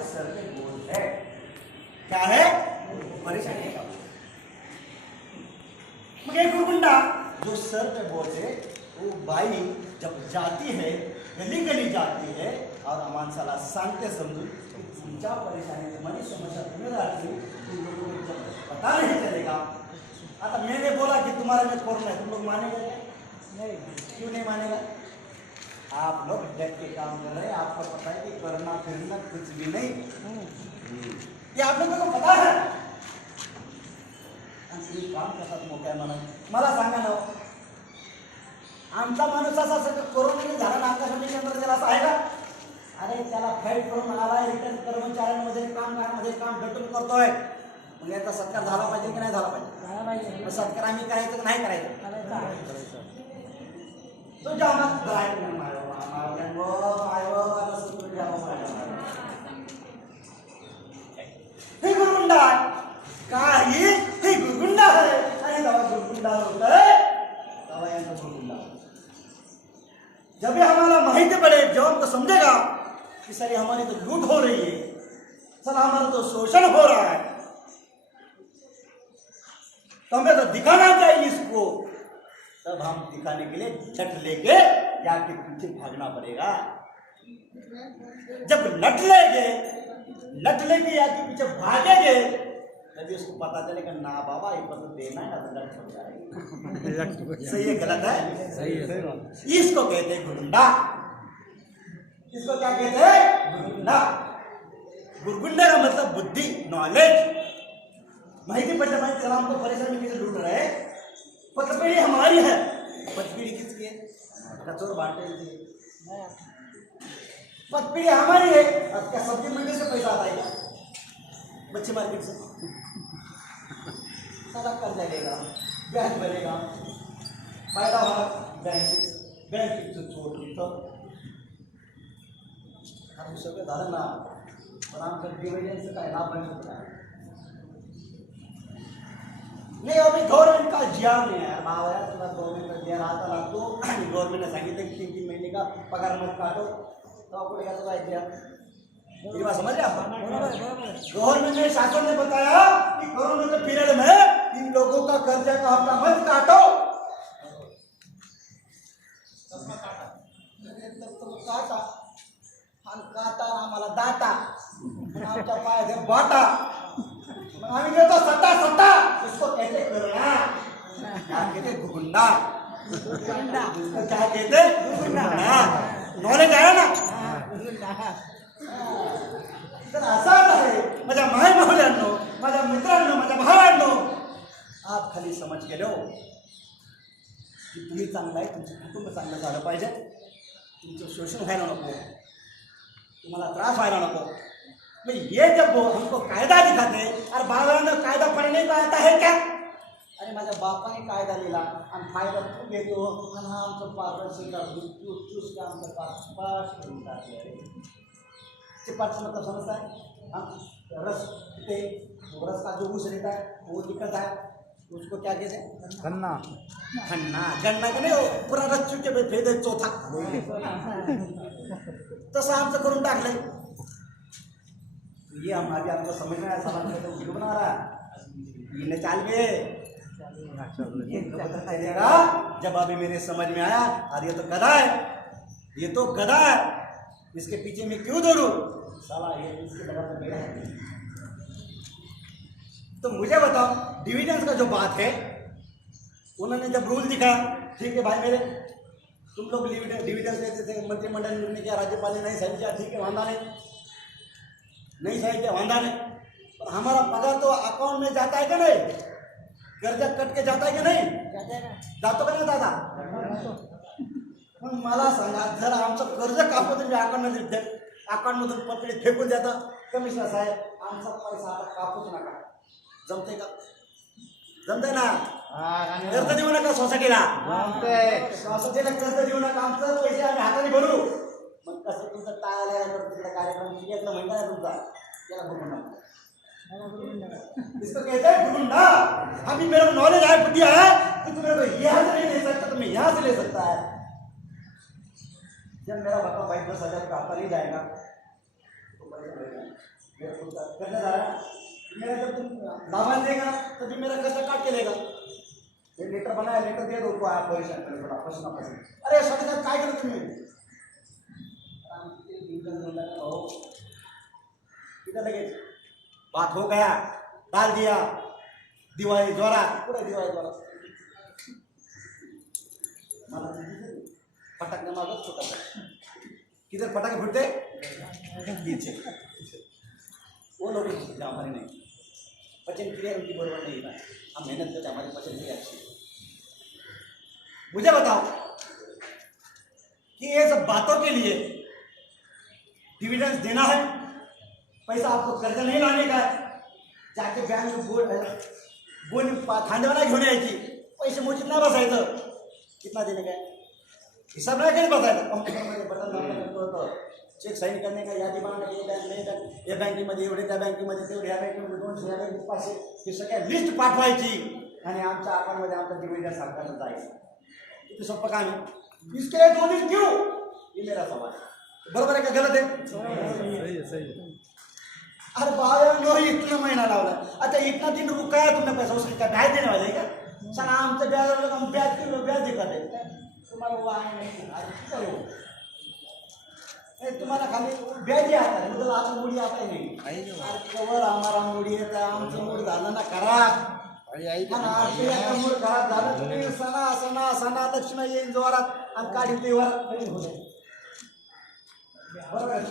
हमारे सर पे बोझ है। क्या है? परेशानी का। मगर गुरगुंडा जो सर पे बोझ है, वो बाई जब जाती है, गली गली जाती है और माणसाला सांगते समजून तुमच्या परेशानी तुम्हारी समस्या तुम्हें आती है, तुम लोगों को जब पता नहीं चलेगा। आता मैंने बोला कि तुम्हारा में कोरोना है, तुम लोग मानेगा नहीं? क्यों नहीं मानेगा? आप लोग डट के काम कर रहे हैं, आपको पता है कि करना फिरना कुछ भी नहीं, ये आप लोगों को पता है। काम कसा मोठ्या मला सांगा ना, आमचा माणूस असा कोरोना झाला ना, आमच्यासाठी केंद्र त्याला असं आहे का? अरे त्याला फाईट करून आलाय, रिटर्न कर्मचाऱ्यांमध्ये काम भेटून करतोय, मग याचा सत्कार झाला पाहिजे की नाही झाला पाहिजे? सत्कार आम्ही करायचं की नाही करायचं? तो जामात हे गुरगुंडा काही हे गुरगुंडा आहे आणि दवा गुरगुंडा होतोय दवा यांचा गुरगुंडा। जब ये हमारा माहिती पड़े, जब हमको समझेगा कि सर हमारी तो लूट हो रही है, सर हमारा तो शोषण हो रहा है, तो हमें तो दिखाना चाहिए इसको, तब हम दिखाने के लिए झट लेके या के पीछे भागना पड़ेगा। जब लट लेके या के पीछे भागेंगे तभी उसको पता चलेगा ना बाबा ये पता देना है ना तो लट हो जाएगा। सही है गलत है? सही है। इसको कहते हैं गुरगुंडा। इसको क्या कहते हैं? गुरगुंडा। गुरगुंडे का मतलब बुद्धि, नॉलेज, माहिती पड़ने माहिती हमको परेशानी में लूट रहे हैं। पतपीढ़ी हमारी है, पतपीढ़ी किसकी है? कचोर बांटे की पतपीढ़ी हमारी है। अब क्या सब्जी मंडी से पैसा आता है क्या? मच्छी मार्केट से सारा कर्जा लेगा, ब्याज भरेगा, फायदा होगा बैंक से छोड़ तो हम सगळं झालं ना, पण आमचं डिव्हिडंडचं काय लाभ नाही होत आहे। नहीं अभी गवर्नमेंट का जीआर नहीं है बाबा यार, तुम्हारा गवर्नमेंट का जीआर आता लागतो, गवर्नमेंट ने सांगितलं कि 3-3 महीने का पगार मत काटो, तो आपको क्या तो है जीआर? ये बात समझ रहे आप? गवर्नमेंट ने, शासन ने बताया कि कोरोना के पीरियड में इन लोगों का कर्जा का हफ्ता मत काटो। काटा हम काटा आम्हाला दाटा, आमच्या पाय बाटा, आम्ही घेतो सत्ता। इसको कहते करुणा, क्या कहते गुरगुंडा, क्या कहते गुरगुंडा। नॉलेज आया ना? तर असाच आहे माझ्या माय भावल्यांनो, माझ्या मित्रांनो, माझ्या भावांनो, आप खाली समज केले हो की तुम्ही चांगला आहे, तुमचं कुटुंब चांगलं झालं पाहिजे, तुमचं शोषण व्हायला नको, तुम्हाला त्रास व्हायला नको। ये जब वो हमको कायदा दिखाते, अरे बाबांना कायदा पढ़ने का आता है क्या? अरे माझ्या बापाने कायदा लिहिला आणि फायदा तू घेतो आणि हा आमचं पार्टनरशिप चूस का आमचं पास करून टाकले। चिपाटचं मतलब समजता है? हम रस पीते, रस का जो ऊस रहता है वो दिक्कत है, उसको क्या कहते हैं? गन्ना। गन्ना का नहीं, पूरा रस चुके फेदे चौथा तसं आमचं करून टाकलंय। ये हम अभी आपको समझ में आया, समझ में तो वीडियो बना रहा है, ये चाल में जब अभी मेरे समझ में आया, अरे ये तो गधा है, ये तो गधा है, इसके पीछे मैं क्यों दौड़ूं? साला ये इसके लगा तो मेरा है। तो मुझे बताओ, डिविडेंस का जो बात है, उन्होंने जब रूल दिखा, ठीक है भाई मेरे, तुम लोग डिविडेंस लेते थे, मंत्रिमंडल ने निर्णय किया, राज्यपाल ने नहीं सही किया, ठीक है वादा नहीं सही किया वादा नहीं, पर हमारा पगार तो अकाउंट में जाता है क्या नहीं? कर्जा कट के जाता है क्या नहीं? जातो का नाही दादा? मग मला सांगा, जर आमचं कर्ज कापलं तर अकाउंटमधून पत्रे फेकून देता, कमिशनर साहेब आमचा पैसा आता कापूच नका, जमते का? जमते ना? कर्ज देऊ नका सोसायटीला, सोसायटीला कर्ज देऊ नका, आमचं पैसे आम्ही हाताने भरू। मग कसं तुमचं टाळायला तिकडे कार्यक्रम शिकायचं म्हणता है तुमचा, त्याला गुरगुंडा। इसको कहते हैं गुरगुंडा। अभी मेरे को नॉलेज है, बुद्धि है कि तुम मेरे को यहाँ से नहीं ले सकता, तुम्हें यहाँ से ले सकता है। जब मेरा बापा भाई 10,000 का हफ्ता नहीं जाएगा, करने जा रहा है मेरा, जब तुम लाभांश देगा तभी मेरा खर्चा काट के देगा। ये लेटर बनाया, लेटर दे दो तो आप परेशान करें थोड़ा पसीना पसीना। अरे साथ साथ काय करो तुम्ही किधर लगे, बात हो गया, डाल दिया, दिवाळी द्वारा पुढे दिवाळी द्वारा मला फटाके मागत छोटा किधर फटाके फुटते पीछे वो लोग हमारे नहीं, पचन क्रिया उनकी बराबर नहीं है, हम मेहनत करते हमारी पचन क्रिया अच्छी। मुझे बताओ कि ये सब बातों के लिए डिविडेंड देना है, पैसा आपको कर्ज नहीं लाने का है, जाके बँक बोन खांदेवाला घेऊन यायची, पैसे मोजीत नाही बसायचं, कितना देने का हिसाब नाही कधी बसायचं, कॉम्प्युटरमध्ये बटन दाबलं चेक साईन करणे का, यादी बनाने का, ये बँक या बँकेमध्ये एवढे, त्या बँकेमध्ये तेवढे, या बँकेमध्ये 200, या बँकेत 500, ही सगळ्या लिस्ट पाठवायची आणि आमच्या अकाउंटमध्ये आमचा डिव्हिडंड सरकारला जायचं। किती सोपं काम आहे, इसके लिए 2 दिन क्यों, ये मेरा सवाल है। बरोबर है क्या गलत है? सही है। अरे बाबा इतना महीना लावला, अच्छा इतना दिन रुका है तुमने पैसा, उसका ब्याज देने वाले क्या? सर आमचं ब्याज हम ब्याज दिखाते तुम्हाला वो आए नहीं, तुम्हाला खाली ब्याज ही आता है, मतलब आता मुड़ी आता ही नहीं, कवर हमारा मुड़ी है तो आमचं मूड झालं ना खराब, मूड खराब झालं तुम्ही सणा सणा सणा लक्ष्मी येईन जोरात आणि काढी ते वरात होते, बरोबर आहे?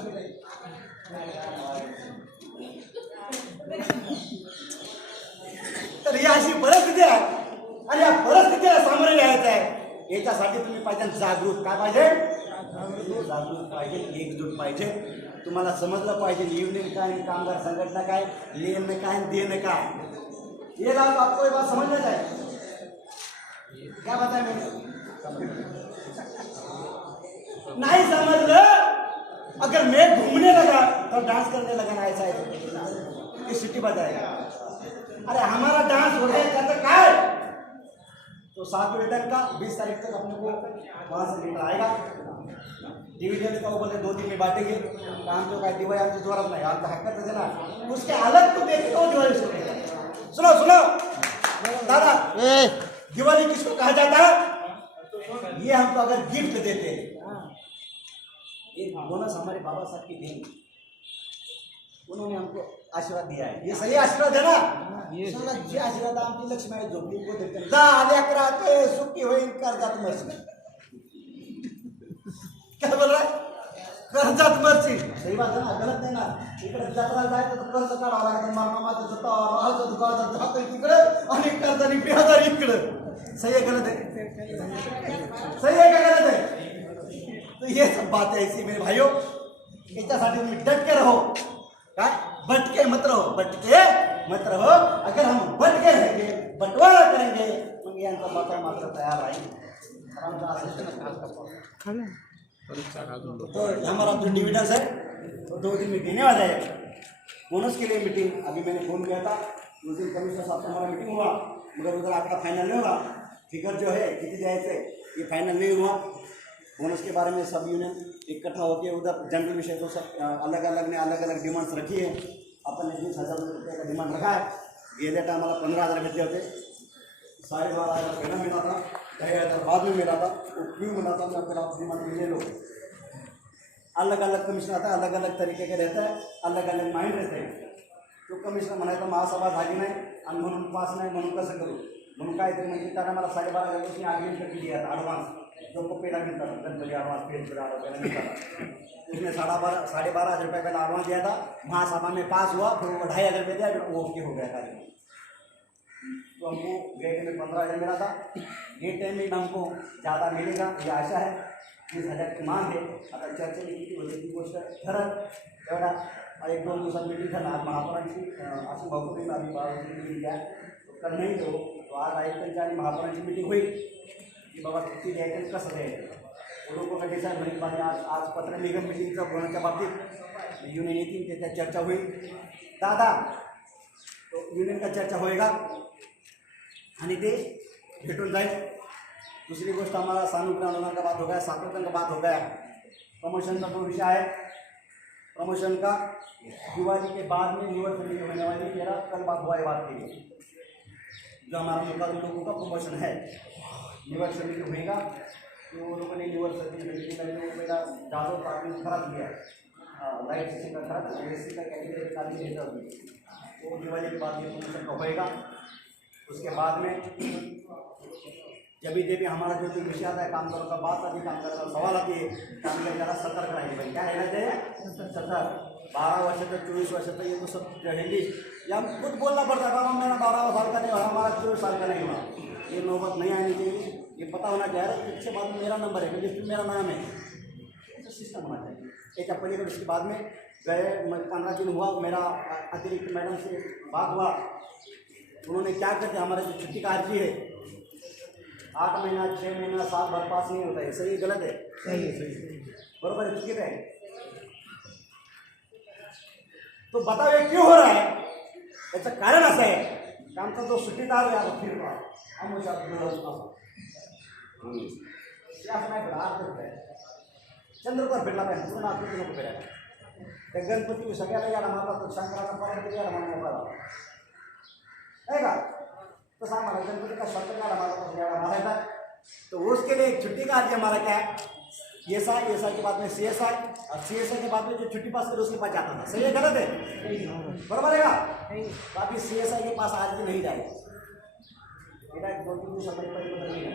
तर ही अशी परिस्थिती आहे आणि या परिस्थितीला सामोरे यायचं आहे, याच्यासाठी तुम्ही पाहिजे जागृत, काय पाहिजे? जागृत पाहिजे, एकजूट पाहिजे, तुम्हाला समजलं पाहिजे युनियन काय, कामगार संघटना काय, लेन काय, देन काय, ये बात आपको ये बात समझ में जाए, क्या बताए मैंने? नहीं समझ, अगर मैं घूमने लगा तो डांस करने लगा ना, ऐसा है कि सिटी बजाएगा, अरे हमारा डांस हो रहा है क्या है, तो 7 वेतन का 20 तारीख तक अपने को वहाँ से लेकर आएगा, डिविडेंड का वो बोले 2 दिन में बांटेंगे, काम जो का दिवाली आमची जोरात नाही, आमचा हक्क देना, उसके अलग तो देखे तो दिवाली सुनो सुनो दादा, दिवाली किसको कहा जाता है? ये हमको अगर गिफ्ट देते हैं, एक बोनस हमारे बाबा साहब की देन, उन्होंने हमको आशीर्वाद दिया है, ये सही आशीर्वाद है ना? ये आशीर्वाद आमची लक्ष्मी झोपडी को देते कराते सुखी होईल कर्जात मरसी, क्या बोल रहा है? कर्जात मरसी, सही बात है ना, गलत नहीं ना, इकडे जत्रा जायचं तर कर्ज काढावं लागतं, मामाचं जत्रा दुकानात जातं तिकडे आणि कर्ज आणि ब्याज इकडे, सही है गलत है? सही है क्या गलत है? तो ये सब बातें ऐसी मेरे भाइयों, याच्यासाठी तुम्ही डट के रहो, काय बटके मत रहो, बटके मत रहो, अगर हम बटके रहेंगे, बंटवारा करेंगे, मग यांचा बाता मात्र तयार आहे, तो हमारा जो डिविडेंड है वो 2 दिन में देने वाला है। बोनस के लिए मीटिंग अभी मैंने फोन किया था, उस दिन कमिश्नर साहब से हमारा मीटिंग हुआ, मगर उधर आंकड़ा फाइनल नहीं हुआ, फिगर जो है कितनी जायज़ है ये फाइनल नहीं हुआ। बोनस के बारे में सब यूनियन इकट्ठा होकर उधर जनरल विषय तो सब अलग अलग ने अलग अलग डिमांड्स रखी है, अपन ने 20,000 रुपये का डिमांड रखा है, गेल्या टायमाला 15,000 भेटले होते, 12,500 पहला मिला था, 2,500 बाद में मिला था, वो क्यों मिला था मैं फिर आप डिमांड ले लो, अलग अलग कमिश्नर आता है, अलग अलग तरीके के रहता है, अलग अलग माइंड रहते हैं, तो कमिश्नर म्हणायचं महासभा झाली नाही आणि म्हणून पास नाही म्हणून कसं करू, म्हणून काहीतरी म्हणजे त्याला मला 12,500 आगे दिली आहे ॲडव्हान्स, जो को पेड़ा मिलता था गणपति एडवांस पेड़ पेड़ा मिलता था, उसने 12,500 रुपये पहले एडवांस दिया था, महासभा में पास हुआ, फिर वो 2,500 रुपये दिया, फिर वो ओके हो गया था, तो हमको गेट में 15,000 मिला था, गेट टाइम में हमको ज़्यादा मिलेगा ये आशा है, 20,000 की मांग है, आता चर्चेने किती होते ती गोष्ट ठरत एवढा 1-2 दिवसात मीटिंग झाला, महापौरांची असं भाऊ आम्ही मीटिंग घ्या तर नाही तो आज आयुक्तांची आणि महापौरांची मीटिंग होईल की बाबा किती द्यायचं कसं द्यायचं, वो लोगों का डिसाइड होईल, बाकी आज पत्र निगम मीटिंगचं बोलण्याच्या बाबतीत युनियन येतील त्याच्यात चर्चा होईल, दादा तो युनियन का चर्चा होएगा आणि ते भेटून जाईल। दूसरी गोष्ट हमारा सानुकूल आंदोलन का बात हो गया, सातवें का बात हो गया, प्रमोशन का जो विषय है प्रमोशन का दिवाली के बाद में लीवर सर्टिफिकेट होने वाली है। मेरा कल बात हुआ है बात के लिए, जो हमारा मुकाम लोगों का प्रमोशन है लीवर सर्टिफिकेट होगा। तो वो लोगों ने लीवर सर्टिफिकेट मैंने मेरा ज़्यादा प्राथमिक खराब किया, लाइट सिस्टम का खराब, एसी का कैटेगरी का भी लेटर वो दिवाली के बाद ये प्रमोशन का होएगा। उसके बाद में जब भी हमारा जो विषय आता है काम करो का बात आती, काम करने का सवाल आती है, काम करने का सतर्क रहेंगे भाई, क्या रहना चाहिए सतर्क। 12 वर्ष तक 24 वर्ष तक ये तो सब रहेंगी, या खुद बोलना पड़ता है बाबा मेरा 12 साल का नहीं हुआ, हमारा 24 साल का नहीं हुआ। ये नौबत नहीं आनी चाहिए, ये पता होना चाहिए इसके बाद में मेरा नंबर है, लिस्ट में मेरा नाम है, ऐसा सिस्टम होना चाहिए। एक अपने इसके बाद में गए 15 दिन हुआ, मेरा अतिरिक्त मैडम से बात हुआ, उन्होंने क्या करते हमारा जो छुट्टी का अर्जी है 8 महीना 6 महीना साल भर पास नहीं होता है, सही गलत है? सही है, सही बरोबर है, ठीक है। तो बताओ ये क्यों हो रहा है? याचं कारण असं आहे की आमचा जो सुट्टीदार आहे आता फिरवा आमच्या नाही फिरला चंद्रपूर फिरला पाहिजे, पूर्ण आकृती नको फिरायला। त्या गणपती सगळ्याला यायला मारला, शंकराचा पर्यंत यायला मोकळा है का, तसा हमारा गणपति का शंकर का मारा था। तो उसके लिए एक छुट्टी का अर्जी हमारा क्या है, ESI के बाद में CSI, और CSI के बाद में जो छुट्टी पास करे उसके पास जाता था, सही है गलत है? बराबर है का? अभी CSI के पास आज भी नहीं जाएगा, बेटा 2-3 दिन समय परिवर्तन नहीं है।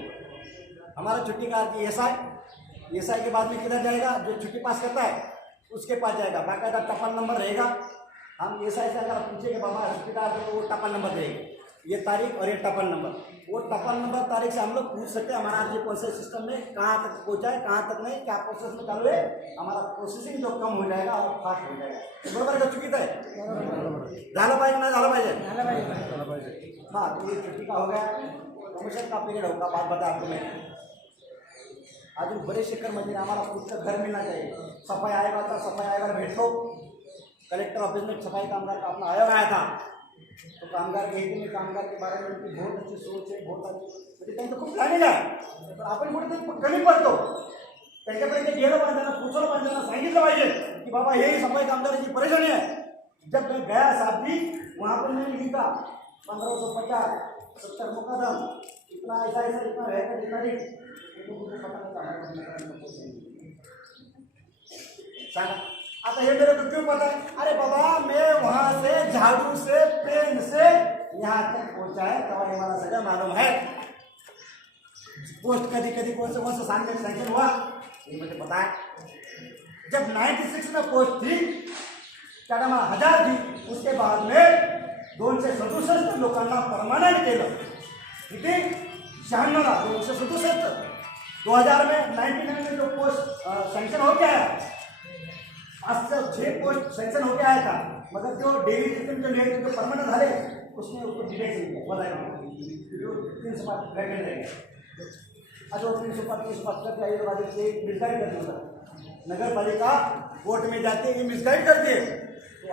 हमारा छुट्टी का अर्जी ESI के बाद में किधर जाएगा, जो छुट्टी पास करता है उसके पास जाएगा, बाकायदा टपल नंबर रहेगा। हम ESI से अगर पूछेंगे बाबा छुट्टी का अर्जी, तो वो टपल नंबर देगा, ये तारीख और ये टपल नंबर, वो टपल नंबर तारीख से हम लोग पूछ सकते हैं हमारा आज कौन से सिस्टम में कहाँ तक पहुँचा है, कहाँ तक नहीं, क्या प्रोसेस में चालू है, हमारा प्रोसेसिंग जो कम हो जाएगा और फास्ट हो जाएगा। बरोबर का चुकीचं आहे? झालं पाहिजे ना, झालं पाहिजे। हाँ, तो ये छुट्टी का हो गया, प्रमोशन का पीरियड होगा, बात बता आपको मैं। आज बड़े शिखर मंदिर हमारा खुद का घर मिलना चाहिए, सफाई आएगा तो सफाई आएगा भेज लो। कलेक्टर ऑफिस में सफाई कामगार का अपना आयोग आया था, तो कामगार गए में कामगार के बारे में उनकी बहुत अच्छी सोच है, बहुत अच्छी म्हणजे त्यांचं खूप प्लॅनिंग आहे, पण आपण कुठेतरी कमी पडतो। त्यांच्यापर्यंत गेलं पाहिजे, त्यांना पुछलं पाहिजे, त्यांना सांगितलं पाहिजे की बाबा हे सफाई कामगारांची परेशानी है। जब मैं गया साथी वहाँ पर मैंने लिखा 1550 70 मुकदम इतना ऐसा इतना रहेगा जितना सांगा। आता ये मेरे को क्यों पता है? अरे बाबा मैं वहां से झाड़ू से पेन से यहाँ तक पहुंचा है, तो हमारा सजा मालूम है। पोस्ट कभी कभी कौन सा सैंक्शन हुआ ये मुझे पता है। जब 96 में पोस्ट थी क्या नाम 1000 थी, उसके बाद में 267 लोकांना परमानंट केलं, किती 96ला 267। 2000 में 99 में जो पोस्ट सैंक्शन हो गया है, 5 से 6 पोस्ट सैंक्शन हो गया था, मगर जो डेली रिटर्न जो लेट जो परमानेंट झाले उसने उसको डिटेक्ट नहीं किया, बोला 305 वैकेंट रहेंगे। अच्छा 305 चाहिए तो मिसगाइड करते होता, नगर पालिका कोर्ट में जाते ये मिसगाइड करती है,